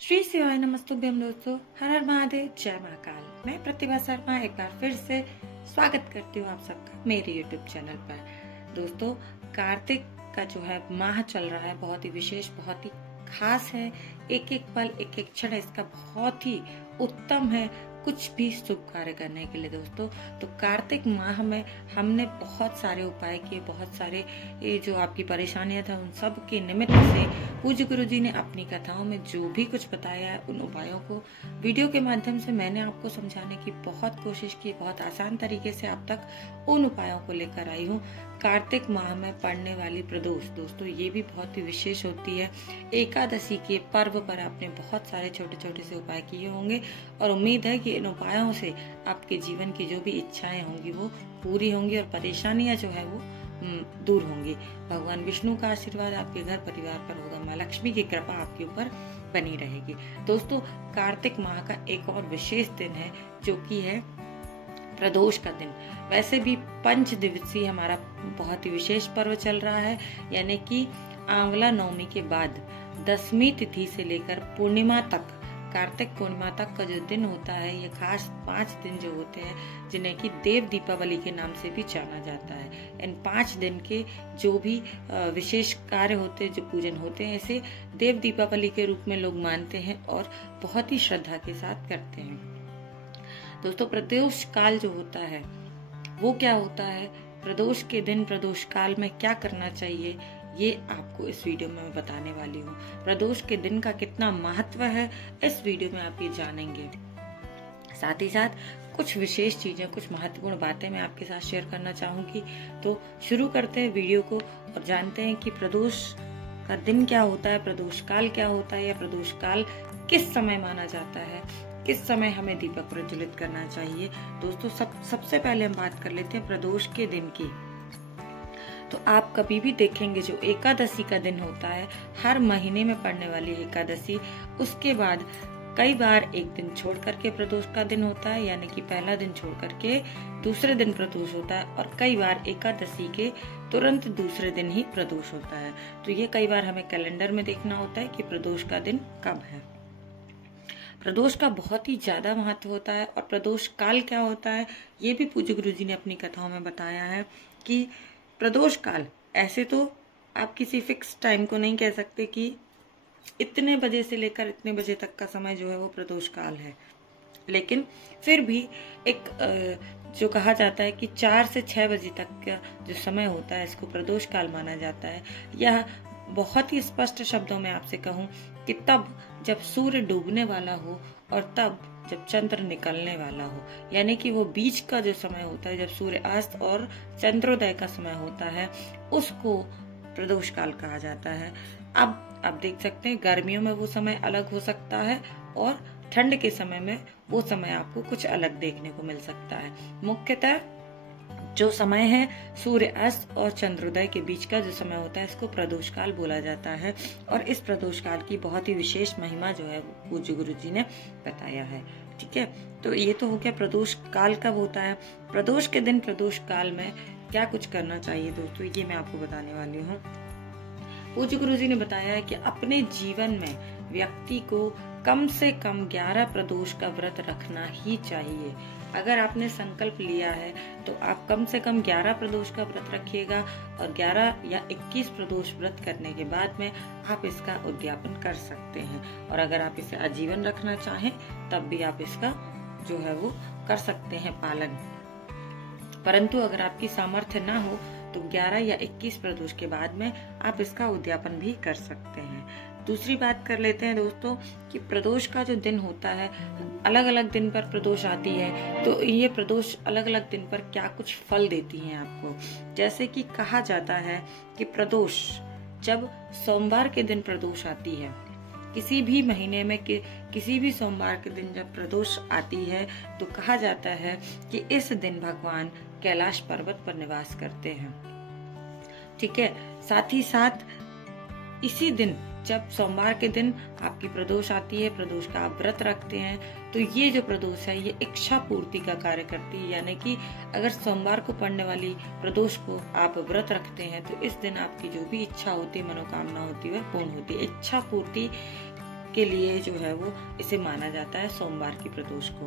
श्री शिवाय नमस्तुभ्यम दोस्तों। हर हर महादेव, जय महाकाल। मैं प्रतिभा शर्मा एक बार फिर से स्वागत करती हूँ आप सबका मेरे यूट्यूब चैनल पर। दोस्तों, कार्तिक का जो है माह चल रहा है, बहुत ही विशेष, बहुत ही खास है। एक एक पल, एक एक क्षण इसका बहुत ही उत्तम है कुछ भी शुभ कार्य करने के लिए। दोस्तों, तो कार्तिक माह में हमने बहुत सारे उपाय किए, बहुत सारे ये जो आपकी परेशानियां था उन सब के निमित्त से पूज्य गुरु जी ने अपनी कथाओं में जो भी कुछ बताया है उन उपायों को वीडियो के माध्यम से मैंने आपको समझाने की बहुत कोशिश की। बहुत आसान तरीके से आप तक उन उपायों को लेकर आई हूँ। कार्तिक माह में पड़ने वाली प्रदोष, दोस्तों ये भी बहुत ही विशेष होती है। एकादशी के पर्व पर आपने बहुत सारे छोटे छोटे से उपाय किए होंगे और उम्मीद है कि इन उपायों से आपके जीवन की जो भी इच्छाएं होंगी वो पूरी होंगी और परेशानियां जो है वो दूर होंगी। भगवान विष्णु का आशीर्वाद आपके घर परिवार पर होगा, माँ लक्ष्मी की कृपा आपके ऊपर बनी रहेगी। दोस्तों, कार्तिक माह का एक और विशेष दिन है जो कि है प्रदोष का दिन। वैसे भी 5 दिवसीय हमारा बहुत ही विशेष पर्व चल रहा है, यानी कि आंवला नवमी के बाद 10वीं तिथि से लेकर पूर्णिमा तक, कार्तिक पूर्णिमा तक का जो दिन होता है, ये खास 5 दिन जो होते हैं जिन्हें कि देव दीपावली के नाम से भी जाना जाता है। इन 5 दिन के जो भी विशेष कार्य होते हैं, जो पूजन होते हैं, इसे देव दीपावली के रूप में लोग मानते हैं और बहुत ही श्रद्धा के साथ करते हैं। दोस्तों, प्रदोष काल जो होता है वो क्या होता है, प्रदोष के दिन प्रदोष काल में क्या करना चाहिए, ये आपको इस वीडियो में मैं बताने वाली हूँ। प्रदोष के दिन का कितना महत्व है इस वीडियो में आप ये जानेंगे। साथ ही साथ कुछ विशेष चीजें, कुछ महत्वपूर्ण बातें मैं आपके साथ शेयर करना चाहूंगी। तो शुरू करते हैं वीडियो को और जानते हैं कि प्रदोष का दिन क्या होता है, प्रदोष काल क्या होता है, या प्रदोष काल किस समय माना जाता है, किस समय हमें दीपक प्रज्वलित करना चाहिए। दोस्तों, सबसे पहले हम बात कर लेते हैं प्रदोष के दिन की। तो आप कभी भी देखेंगे जो एकादशी का दिन होता है, हर महीने में पड़ने वाली एकादशी, उसके बाद कई बार एक दिन छोड़ करके प्रदोष का दिन होता है, यानी कि पहला दिन छोड़ करके दूसरे दिन प्रदोष होता है, और कई बार एकादशी के तुरंत दूसरे दिन ही प्रदोष होता है। तो ये कई बार हमें कैलेंडर में देखना होता है कि प्रदोष का दिन कब है। प्रदोष का बहुत ही ज्यादा महत्व होता है और प्रदोष काल क्या होता है ये भी पूज्य गुरु जी ने अपनी कथाओं में बताया है कि प्रदोष काल, ऐसे तो आप किसी फिक्स टाइम को नहीं कह सकते कि इतने बजे से लेकर इतने बजे तक का समय जो है वो प्रदोष काल है, लेकिन फिर भी एक जो कहा जाता है कि 4 से 6 बजे तक का जो समय होता है इसको प्रदोष काल माना जाता है। यह बहुत ही स्पष्ट शब्दों में आपसे कहूं कि तब जब सूर्य डूबने वाला हो और तब जब चंद्र निकलने वाला हो, यानी कि वो बीच का जो समय होता है, जब सूर्य अस्त और चंद्रोदय का समय होता है, उसको प्रदोष काल कहा जाता है। अब आप देख सकते हैं गर्मियों में वो समय अलग हो सकता है और ठंड के समय में वो समय आपको कुछ अलग देखने को मिल सकता है। मुख्यतः जो समय है सूर्य अस्त और चंद्रोदय के बीच का जो समय होता है इसको प्रदोष काल बोला जाता है, और इस प्रदोष काल की बहुत ही विशेष महिमा जो है पूज्य गुरु जी ने बताया है। ठीक है, तो ये तो हो गया प्रदोष काल कब होता है। प्रदोष के दिन प्रदोष काल में क्या कुछ करना चाहिए दोस्तों, ये मैं आपको बताने वाली हूँ। पूज्य गुरु जी ने बताया है कि अपने जीवन में व्यक्ति को कम से कम 11 प्रदोष का व्रत रखना ही चाहिए। अगर आपने संकल्प लिया है तो आप कम से कम 11 प्रदोष का व्रत रखिएगा, और 11 या 21 प्रदोष व्रत करने के बाद में आप इसका उद्यापन कर सकते हैं। और अगर आप इसे आजीवन रखना चाहें तब भी आप इसका जो है वो कर सकते हैं पालन। परंतु अगर आपकी सामर्थ्य ना हो तो 11 या 21 प्रदोष के बाद में आप इसका उद्यापन भी कर सकते हैं। दूसरी बात कर लेते हैं दोस्तों कि प्रदोष का जो दिन होता है, अलग अलग दिन पर प्रदोष आती है, तो ये प्रदोष अलग अलग दिन पर क्या कुछ फल देती हैं आपको। जैसे कि कहा जाता है कि प्रदोष जब सोमवार के दिन प्रदोष आती है, किसी भी महीने में किसी भी सोमवार के दिन जब प्रदोष आती है, तो कहा जाता है कि इस दिन भगवान कैलाश पर्वत पर निवास करते हैं। ठीक है, साथ ही साथ इसी दिन जब सोमवार के दिन आपकी प्रदोष आती है, प्रदोष का आप व्रत रखते हैं, तो ये जो प्रदोष है ये इच्छा पूर्ति का कार्य करती है। यानी कि अगर सोमवार को पड़ने वाली प्रदोष को आप व्रत रखते हैं तो इस दिन आपकी जो भी इच्छा होती है, मनोकामना होती है, वह पूर्ण होती है। इच्छा पूर्ति के लिए जो है वो इसे माना जाता है सोमवार की प्रदोष को।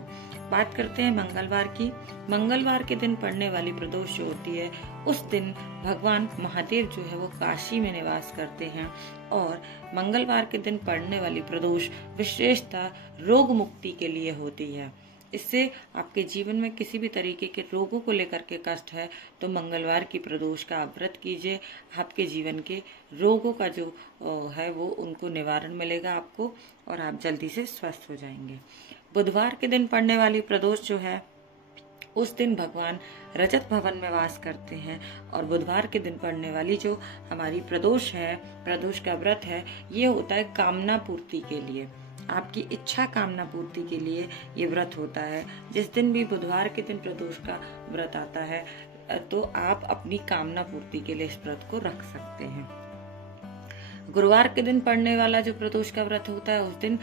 बात करते हैं मंगलवार की। मंगलवार के दिन पड़ने वाली प्रदोष जो होती है, उस दिन भगवान महादेव जो है वो काशी में निवास करते हैं और मंगलवार के दिन पड़ने वाली प्रदोष विशेषतः रोग मुक्ति के लिए होती है। इससे आपके जीवन में किसी भी तरीके के रोगों को लेकर के कष्ट है तो मंगलवार की प्रदोष का आप व्रत कीजिए। आपके जीवन के रोगों का जो है वो उनको निवारण मिलेगा आपको और आप जल्दी से स्वस्थ हो जाएंगे। बुधवार के दिन पड़ने वाली प्रदोष जो है, उस दिन भगवान रजत भवन में वास करते हैं और बुधवार के दिन पड़ने वाली जो हमारी प्रदोष है, प्रदोष का व्रत है, ये होता है कामना पूर्ति के लिए। आपकी इच्छा कामना पूर्ति के लिए ये व्रत होता है। जिस दिन भी बुधवार के दिन प्रदोष का व्रत आता है तो आप अपनी कामना पूर्ति के लिए इस व्रत को रख सकते हैं। गुरुवार के दिन पड़ने वाला जो प्रदोष का व्रत होता है, उस दिन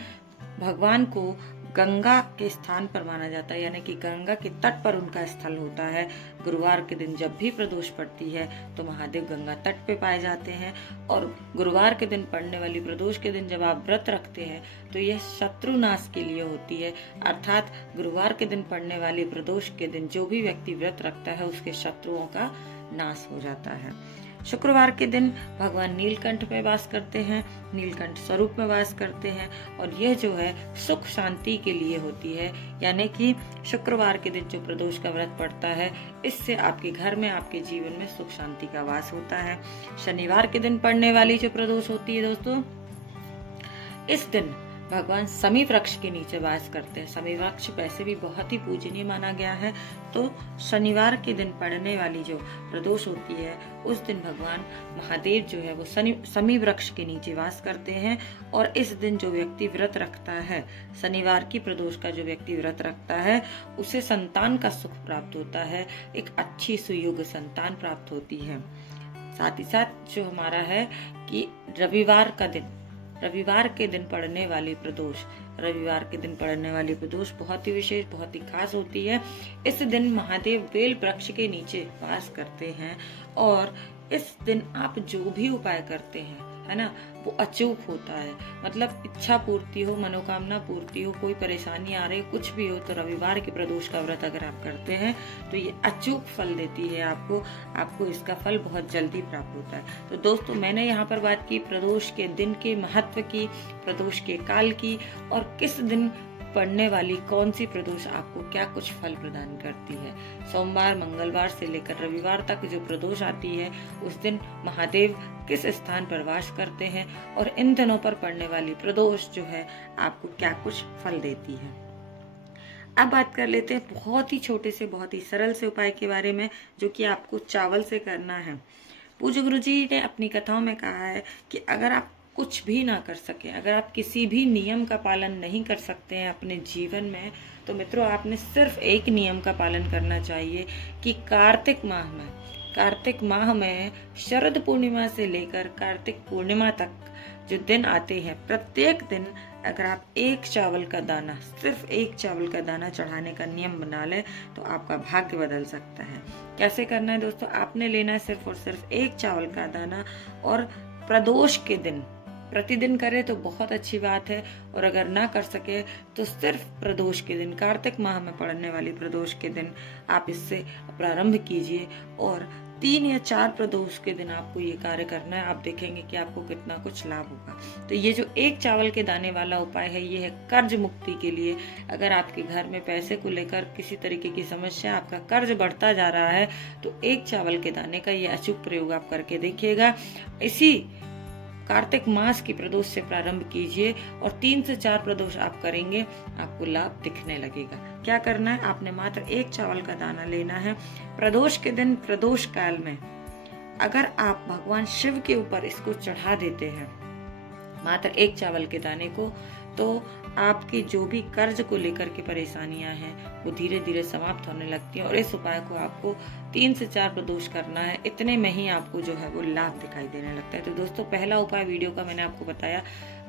भगवान को गंगा के स्थान पर माना जाता है, यानी कि गंगा के तट पर उनका स्थल होता है। गुरुवार के दिन जब भी प्रदोष पड़ती है तो महादेव गंगा तट पे पाए जाते हैं और गुरुवार के दिन पड़ने वाली प्रदोष के दिन जब आप व्रत रखते हैं तो यह शत्रु नाश के लिए होती है। अर्थात गुरुवार के दिन पड़ने वाली प्रदोष के दिन जो भी व्यक्ति व्रत रखता है उसके शत्रुओं का नाश हो जाता है। शुक्रवार के दिन भगवान नीलकंठ में वास करते हैं, नीलकंठ स्वरूप में वास करते हैं और यह जो है सुख शांति के लिए होती है। यानी कि शुक्रवार के दिन जो प्रदोष का व्रत पड़ता है, इससे आपके घर में, आपके जीवन में सुख शांति का वास होता है। शनिवार के दिन पड़ने वाली जो प्रदोष होती है दोस्तों, इस दिन भगवान समी वृक्ष के नीचे वास करते हैं। समी वृक्ष वैसे भी बहुत ही पूजनीय माना गया है, तो शनिवार के दिन पड़ने वाली जो प्रदोष होती है, उस दिन भगवान महादेव जो है वो समी वृक्ष के नीचे वास करते हैं और इस दिन जो व्यक्ति व्रत रखता है, शनिवार की प्रदोष का जो व्यक्ति व्रत रखता है, उसे संतान का सुख प्राप्त होता है, एक अच्छी सुयोग्य संतान प्राप्त होती है। साथ ही साथ जो हमारा है कि रविवार के दिन पड़ने वाली प्रदोष, रविवार के दिन पड़ने वाली प्रदोष बहुत ही विशेष, बहुत ही खास होती है। इस दिन महादेव बेल वृक्ष के नीचे वास करते हैं और इस दिन आप जो भी उपाय करते हैं, है ना, वो अचूक होता है। मतलब इच्छा पूर्ति हो, मनोकामना पूर्ति हो, कोई परेशानी आ रही, कुछ भी हो, तो रविवार के प्रदोष का व्रत अगर आप करते हैं तो ये अचूक फल देती है आपको इसका फल बहुत जल्दी प्राप्त होता है। तो दोस्तों, मैंने यहाँ पर बात की प्रदोष के दिन के महत्व की, प्रदोष के काल की और किस दिन पड़ने वाली कौन सी प्रदोष आपको क्या कुछ फल प्रदान करती है। सोमवार, मंगलवार से लेकर रविवार तक जो प्रदोष आती है, उस दिन महादेव किस स्थान पर वास करते हैं और इन दिनों पर पड़ने वाली प्रदोष जो है आपको क्या कुछ फल देती है। अब बात कर लेते हैं बहुत ही छोटे से, बहुत ही सरल से उपाय के बारे में, जो कि आपको चावल से करना है। पूज्य गुरु जी ने अपनी कथाओं में कहा है कि अगर आप कुछ भी ना कर सके, अगर आप किसी भी नियम का पालन नहीं कर सकते हैं अपने जीवन में, तो मित्रों आपने सिर्फ एक नियम का पालन करना चाहिए कि कार्तिक माह में शरद पूर्णिमा से लेकर कार्तिक पूर्णिमा तक जो दिन आते हैं, प्रत्येक दिन अगर आप एक चावल का दाना, सिर्फ एक चावल का दाना चढ़ाने का नियम बना लें तो आपका भाग्य बदल सकता है। कैसे करना है दोस्तों? आपने लेना है सिर्फ और सिर्फ एक चावल का दाना और प्रदोष के दिन, प्रतिदिन करें तो बहुत अच्छी बात है और अगर ना कर सके तो सिर्फ प्रदोष के दिन, कार्तिक माह में पड़ने वाली प्रदोष के दिन आप इससे प्रारंभ कीजिए और 3 या 4 प्रदोष के दिन आपको ये कार्य करना है। आप देखेंगे कि आपको कितना कुछ लाभ होगा। तो ये जो एक चावल के दाने वाला उपाय है, ये है कर्ज मुक्ति के लिए। अगर आपके घर में पैसे को लेकर किसी तरीके की समस्या, आपका कर्ज बढ़ता जा रहा है, तो एक चावल के दाने का ये अचूक प्रयोग आप करके देखिएगा। इसी कार्तिक मास की प्रदोष से प्रारंभ कीजिए और 3 से 4 प्रदोष आप करेंगे, आपको लाभ दिखने लगेगा। क्या करना है? आपने मात्र एक चावल का दाना लेना है। प्रदोष के दिन, प्रदोष काल में अगर आप भगवान शिव के ऊपर इसको चढ़ा देते हैं, मात्र एक चावल के दाने को, तो आपकी जो भी कर्ज को लेकर के परेशानियां हैं वो धीरे धीरे समाप्त होने लगती हैं और इस उपाय को आपको 3 से 4 प्रदोष करना है। इतने में ही आपको जो है वो लाभ दिखाई देने लगता है। तो दोस्तों, पहला उपाय वीडियो का मैंने आपको बताया,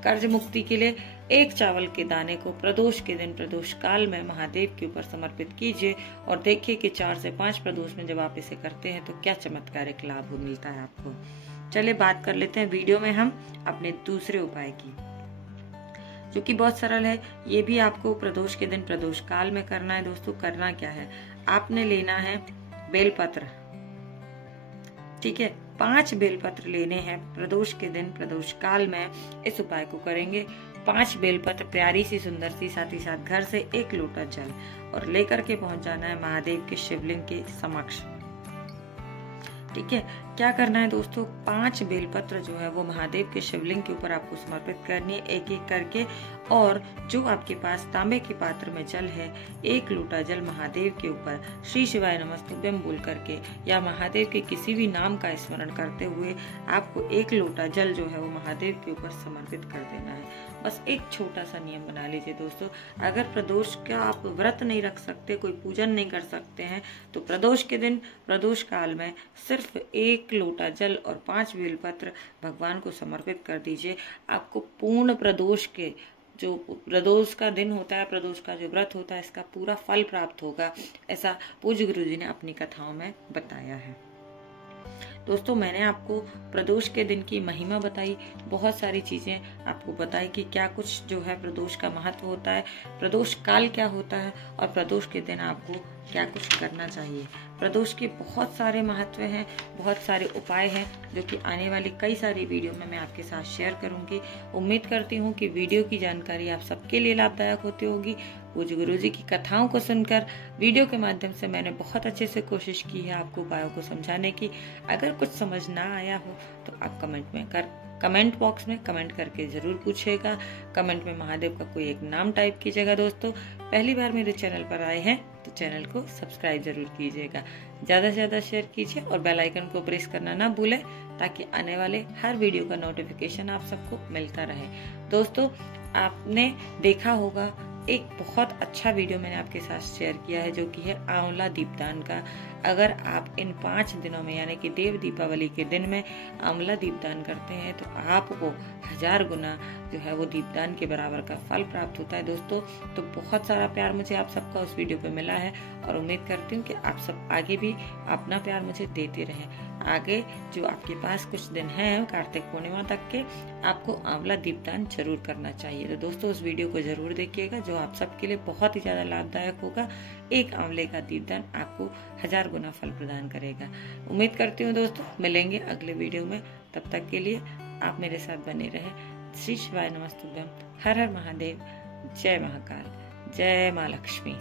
कर्ज मुक्ति के लिए एक चावल के दाने को प्रदोष के दिन, प्रदोष काल में महादेव के ऊपर समर्पित कीजिए और देखिए कि 4 से 5 प्रदोष में जब आप इसे करते हैं तो क्या चमत्कारिक लाभ मिलता है आपको। चलिए बात कर लेते हैं वीडियो में हम अपने दूसरे उपाय की। जो कि बहुत सरल है। ये भी आपको प्रदोष के दिन प्रदोष काल में करना है। दोस्तों करना क्या है, आपने लेना है बेलपत्र, ठीक है, 5 बेलपत्र लेने हैं। प्रदोष के दिन प्रदोष काल में इस उपाय को करेंगे। 5 बेलपत्र प्यारी सी सुंदर सी, साथ ही साथ घर से 1 लोटा जल और लेकर के पहुंच जाना है महादेव के शिवलिंग के समक्ष, ठीक है। क्या करना है दोस्तों, 5 बेलपत्र जो है वो महादेव के शिवलिंग के ऊपर आपको समर्पित करनी है, एक एक करके। और जो आपके पास तांबे के पात्र में जल है, 1 लोटा जल महादेव के ऊपर श्री शिवाय नमस्तुभ्यं बोल करके या महादेव के किसी भी नाम का स्मरण करते हुए आपको 1 लोटा जल जो है वो महादेव के ऊपर समर्पित कर देना है। बस एक छोटा सा नियम बना लीजिए दोस्तों, अगर प्रदोष का आप व्रत नहीं रख सकते, कोई पूजन नहीं कर सकते हैं, तो प्रदोष के दिन प्रदोष काल में सिर्फ 1 लोटा जल और 5 बेलपत्र भगवान को समर्पित कर दीजिए। आपको पूर्ण प्रदोष के जो प्रदोष का दिन होता है, प्रदोष का जो व्रत होता है, इसका पूरा फल प्राप्त होगा, ऐसा पूज्य गुरु जी ने अपनी कथाओं में बताया है। दोस्तों मैंने आपको प्रदोष के दिन की महिमा बताई, बहुत सारी चीजें आपको बताई कि क्या कुछ जो है प्रदोष का महत्व होता है, प्रदोष काल क्या होता है और प्रदोष के दिन आपको क्या कुछ करना चाहिए। प्रदोष के बहुत सारे महत्व हैं, बहुत सारे उपाय हैं जो कि आने वाली कई सारी वीडियो में मैं आपके साथ शेयर करूंगी। उम्मीद करती हूँ कि वीडियो की जानकारी आप सबके लिए लाभदायक होती होगी। पूज्य गुरु जी की कथाओं को सुनकर वीडियो के माध्यम से मैंने बहुत अच्छे से कोशिश की है आपको उपायों को समझाने की। अगर कुछ समझ ना आया हो तो आप कमेंट बॉक्स में कमेंट करके जरूर पूछिएगा। कमेंट में महादेव का कोई एक नाम टाइप कीजिएगा। दोस्तों पहली बार मेरे चैनल पर आए हैं तो चैनल को सब्सक्राइब जरूर कीजिएगा, ज्यादा से ज्यादा शेयर कीजिए और बेल आइकन को प्रेस करना ना भूलें ताकि आने वाले हर वीडियो का नोटिफिकेशन आप सबको मिलता रहे। दोस्तों आपने देखा होगा एक बहुत अच्छा वीडियो मैंने आपके साथ शेयर किया है जो कि है आंवला दीपदान का। अगर आप इन 5 दिनों में यानी कि देव दीपावली के दिन में आंवला दीपदान करते हैं तो आपको 1000 गुना जो है वो दीपदान के बराबर का फल प्राप्त होता है। दोस्तों तो बहुत सारा प्यार मुझे आप सबका उस वीडियो पे मिला है और उम्मीद करती हूँ कि आप सब आगे भी अपना प्यार मुझे देते रहें। आगे जो आपके पास कुछ दिन हैं कार्तिक पूर्णिमा तक के, आपको आंवला दीपदान जरूर करना चाहिए। तो दोस्तों उस वीडियो को जरूर देखिएगा जो आप सबके लिए बहुत ही ज्यादा लाभदायक होगा। एक आंवले का दीपदान आपको 1000 गुना फल प्रदान करेगा। उम्मीद करती हूँ दोस्तों मिलेंगे अगले वीडियो में, तब तक के लिए आप मेरे साथ बने रहें। श्री शिवाय नमस्तुभ्यं, हर हर महादेव, जय महाकाल, जय माँ लक्ष्मी।